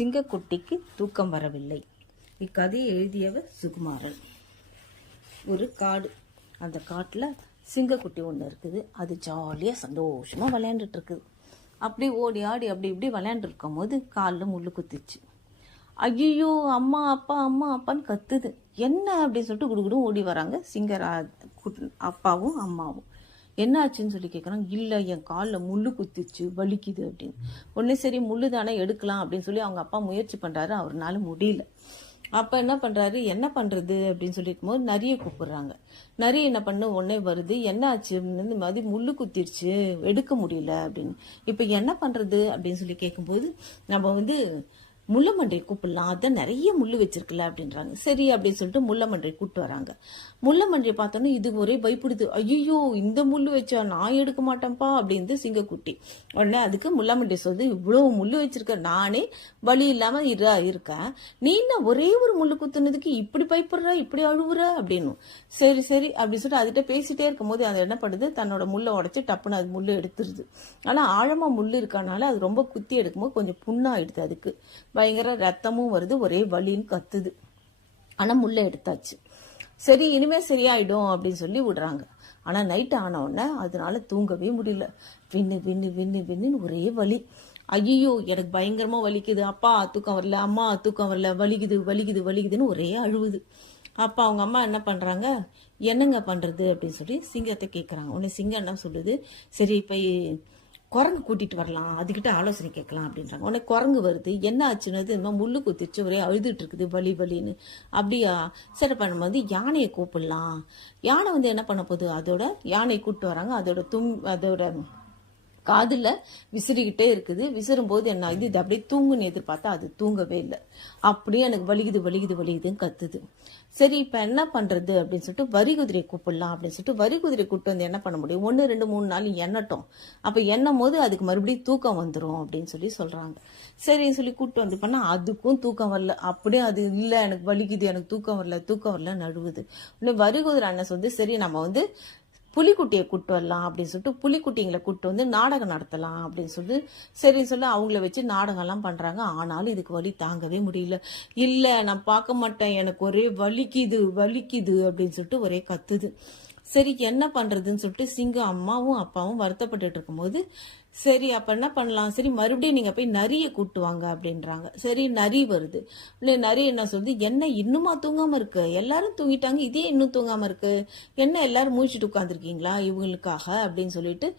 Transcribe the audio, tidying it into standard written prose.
சிங்கக்குட்டிக்கு தூக்கம் வரவில்லை. இக்கதையை எழுதியவர் சுகுமாரன். ஒரு காடு. அந்த காட்டில் சிங்கக்குட்டி ஒன்று இருக்குது. அது ஜாலியாக சந்தோஷமாக விளையாண்டுட்டு இருக்குது. அப்படி ஓடி ஆடி அப்படி இப்படி விளையாண்டுருக்கும் போது காலில் முள் குத்திச்சு. ஐயோ அம்மா அப்பா அம்மா அப்பான்னு கத்துது. என்ன அப்படின்னு சொல்லிட்டு குடுகுடும் ஓடி வராங்க அப்பாவும் அம்மாவும். என்ன ஆச்சுன்னு சொல்லி கேட்குறாங்க. இல்லை, என் காலில் முள் குத்திச்சு, வலிக்குது அப்படின்னு. உடனே சரி முள்ளு தானே எடுக்கலாம் அப்படின்னு சொல்லி அவங்க அப்பா முயற்சி பண்ணுறாரு. அவர்னால முடியல. அப்போ என்ன பண்ணுறாரு, என்ன பண்ணுறது அப்படின்னு சொல்லியிருக்கும் போது நரியை கூப்பிடுறாங்க. நரி என்ன பண்ணு உடனே வருது. என்ன ஆச்சு அப்படின்னு, இந்த மாதிரி முள்ளு குத்திருச்சு, எடுக்க முடியல அப்படின்னு. இப்போ என்ன பண்ணுறது அப்படின்னு சொல்லி கேட்கும்போது நம்ம முள்ளமன்றையை கூப்பிடலாம், அதான் நிறைய முள்ளு வச்சிருக்குல்ல அப்படின்றாங்க. சரி அப்படின்னு சொல்லிட்டு முள்ளமன்றை கூப்பிட்டு வராங்க. முள்ளமன்றை பார்த்தோன்னா இது ஒரே பயப்படுது. ஐயோ இந்த முள்ளு வச்சா நான் எடுக்க மாட்டேன்ப்பா அப்படின்னு சிங்கக்குட்டி. உடனே அதுக்கு முள்ளமன்றை சொல்லுது, இவ்வளவு முள்ளு வச்சிருக்க, நானே வலி இல்லாம இருக்கேன், நீ என்ன ஒரே ஒரு முள்ளு குத்துனதுக்கு இப்படி பயப்படுற, இப்படி அழுவுற அப்படின்னு. சரி சரி அப்படின்னு சொல்லிட்டு அதுகிட்ட பேசிட்டே இருக்கும் போது அது என்ன பண்ணுது, தன்னோட முள்ளை உடைச்சு டப்புன்னு அது முள்ளு எடுத்துருது. ஆனா ஆழமா முள்ளு இருக்கனால அது ரொம்ப குத்தி எடுக்கும்போது கொஞ்சம் புண்ணாயிடுது. அதுக்கு பயங்கர ரத்தமும் வருது, ஒரே வலின்னு கத்துது. ஆனா முள்ளை எடுத்தாச்சு. சரி இனிமே சரியாயிடும் அப்படின்னு சொல்லி விடுறாங்க. ஆனா நைட் ஆன உடனே அதனால தூங்கவே முடியல. வின்னு வின்னு வின்னு வின்னு ஒரே வலி. ஐயோ எனக்கு பயங்கரமா வலிக்குது, அப்பா தூக்கம் வரல, அம்மா தூக்கம் வரல, வலிக்குது வலிக்குது வலிக்குதுன்னு ஒரே அழுவுது. அப்ப அவங்க அம்மா என்ன பண்றாங்க, என்னங்க பண்றது அப்படின்னு சொல்லி சிங்கத்தை கேட்கறாங்க. உடனே சிங்கம் என்ன சொல்லுது, சரி இப்ப குரங்கு கூட்டிட்டு வரலாம், அதுகிட்ட ஆலோசனை கேட்கலாம் அப்படின்றாங்க. உடனே குரங்கு வருது. என்ன ஆச்சுன்னு, இந்த முள்ளு குத்திச்சு, ஒரே அழுதுட்டு இருக்குது வலி வலின்னு. அப்படியா, சரி பண்ணும்போது யானையை கூப்பிடலாம். யானை என்ன பண்ண போகுது, அதோட யானை கூப்பிட்டு வராங்க. அதோட காதுல விசிறிக்கிட்டே இருக்குது. விசிறும் போது என்ன ஆகுது, இது அப்படியே தூங்குன்னு எதிர்பார்த்தா அது தூங்கவே இல்லை. அப்படியே எனக்கு வலிக்குது வலிக்குது வலிக்குதுன்னு கத்துது. சரி இப்ப என்ன பண்றது அப்படின்னு சொல்லிட்டு வரி குதிரையை கூப்பிடலாம் அப்படின்னு சொல்லிட்டு வரி குதிரை கூப்பிட்டு வந்து என்ன பண்ண முடியும், 1 2 3 நாள் எண்ணட்டும், அப்ப எண்ணும் போது அதுக்கு மறுபடியும் தூக்கம் வந்துடும் அப்படின்னு சொல்லி சொல்றாங்க. சரின்னு சொல்லி கூப்பிட்டு வந்து பண்ணா அதுக்கும் தூக்கம் வரல. அப்படியே அது இல்ல எனக்கு வலிக்குது, எனக்கு தூக்கம் வரல நழுவுது. உடனே வரி குதிரை என்ன சொல்லுது, சரி நம்ம புலிக்குட்டியை கூட்டு வரலாம் அப்படின்னு சொல்லிட்டு புலிக்குட்டிங்களை கூட்டு வந்து நாடகம் நடத்தலாம் அப்படின்னு சொல்லி சரின்னு சொல்லி அவங்கள வச்சு நாடகம்லாம் பண்றாங்க. ஆனாலும் இதுக்கு வலி தாங்கவே முடியல. இல்ல நான் பார்க்க மாட்டேன், எனக்கு ஒரே வலிக்குது வலிக்குது அப்படின்னு சொல்லிட்டு ஒரே கத்துது. சரி என்ன பண்றதுன்னு சொல்லிட்டு சிங்கம் அம்மாவும் அப்பாவும் வருத்தப்பட்டு இருக்கும்போது, சரி அப்ப என்ன பண்ணலாம், சரி மறுபடியும் நீங்க போய் நரியை கூட்டு வாங்க அப்படின்றாங்க. சரி நரி வருது. நரி என்ன சொல்லுது, என்ன இன்னுமா தூங்காம இருக்கு, எல்லாரும் தூங்கிட்டாங்க, இதே இன்னும் தூங்காம இருக்கு, என்ன எல்லாரும் மூழ்கிட்டு உட்காந்துருக்கீங்களா இவங்களுக்காக அப்படின்னு சொல்லிட்டு